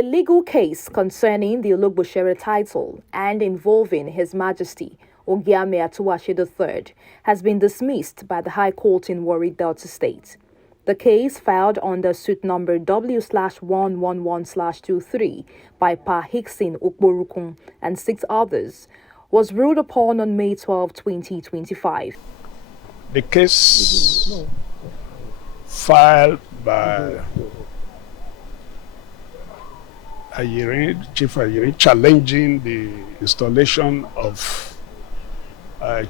A legal case concerning the Ologbotsere title and involving His Majesty Ogiame Atuwashe III has been dismissed by the High Court in Warri, Delta State. The case, filed under suit number W/111/23 by Pa Higson Oporokun and 6 others, was ruled upon on May 12, 2025. The case filed by Chief Ayiri, challenging the installation of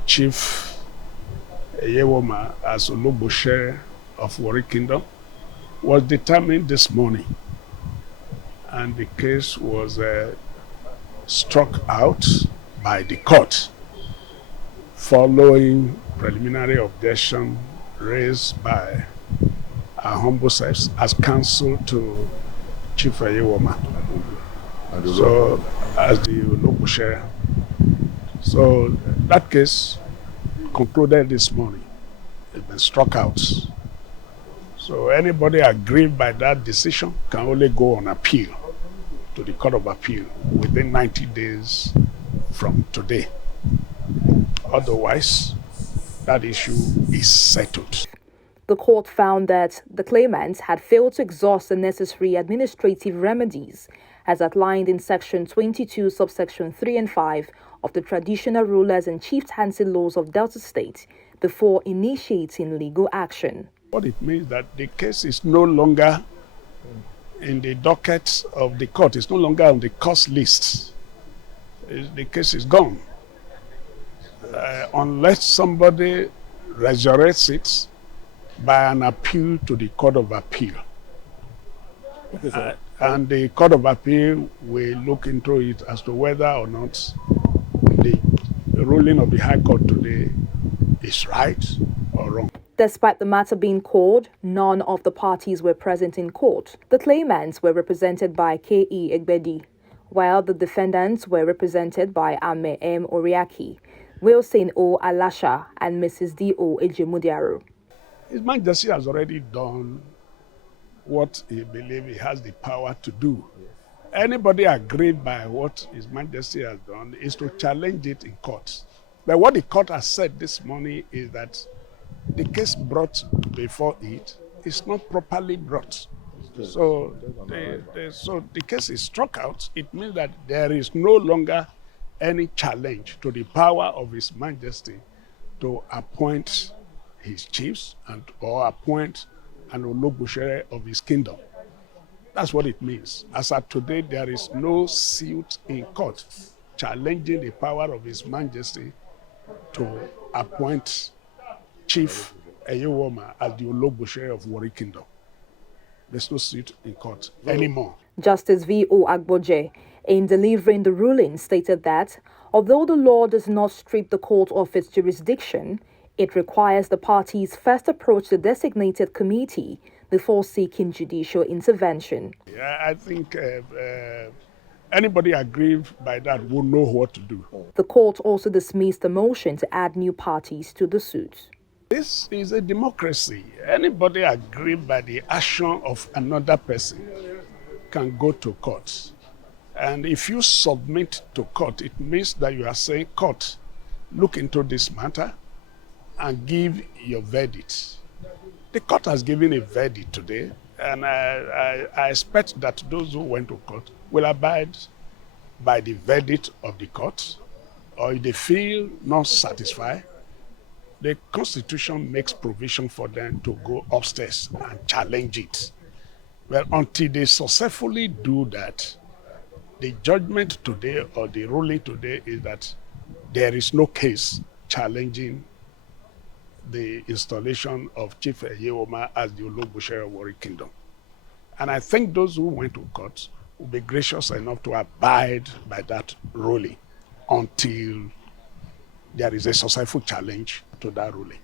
Chief Eyewoma as Ologbotsere of Warri Kingdom, was determined this morning, and the case was struck out by the court following preliminary objection raised by our humble selves as counsel to Chief Eyewoma, so as the Ologbotsere. So that case concluded this morning. It's been struck out. So anybody aggrieved by that decision can only go on appeal to the Court of Appeal within 90 days from today. Otherwise, that issue is settled. The court found that the claimants had failed to exhaust the necessary administrative remedies as outlined in Section 22, subsection 3 and 5 of the Traditional Rulers and Chieftaincy Laws of Delta State before initiating legal action. What it means that the case is no longer in the docket of the court, it's no longer on the cost list. The case is gone. Unless somebody resurrects it by an appeal to the Court of Appeal. And the Court of Appeal will look into it as to whether or not the ruling of the High Court today is right or wrong. Despite the matter being called, none of the parties were present in court. The claimants were represented by K.E. Egbedi, while the defendants were represented by Ame M. Oriaki, Wilson O. Alasha, and Mrs. D. O. Ejemudiaru. His Majesty has already done what he believes he has the power to do. Anybody aggrieved by what His Majesty has done is to challenge it in court. But what the court has said this morning is that the case brought before it is not properly brought. So the case is struck out. It means that there is no longer any challenge to the power of His Majesty to appoint his chiefs or appoint an Ologbotsere of his kingdom. That's what it means. As of today, there is no suit in court challenging the power of His Majesty to appoint Chief Eyewoma as the Ologbotsere of Warri Kingdom. There's no suit in court anymore. Justice V.O. Agboje, in delivering the ruling, stated that although the law does not strip the court of its jurisdiction, it requires the parties first approach the designated committee before seeking judicial intervention. Yeah, I think anybody aggrieved by that will know what to do. The court also dismissed the motion to add new parties to the suit. This is a democracy. Anybody aggrieved by the action of another person can go to court. And if you submit to court, it means that you are saying, court, look into this matter and give your verdict. The court has given a verdict today, and I expect that those who went to court will abide by the verdict of the court, or if they feel not satisfied, the Constitution makes provision for them to go upstairs and challenge it. Well, until they successfully do that, the judgment today or the ruling today is that there is no case challenging the installation of Chief Eyewoma as the Ologbotsere of Warri Kingdom. And I think those who went to court will be gracious enough to abide by that ruling until there is a successful challenge to that ruling.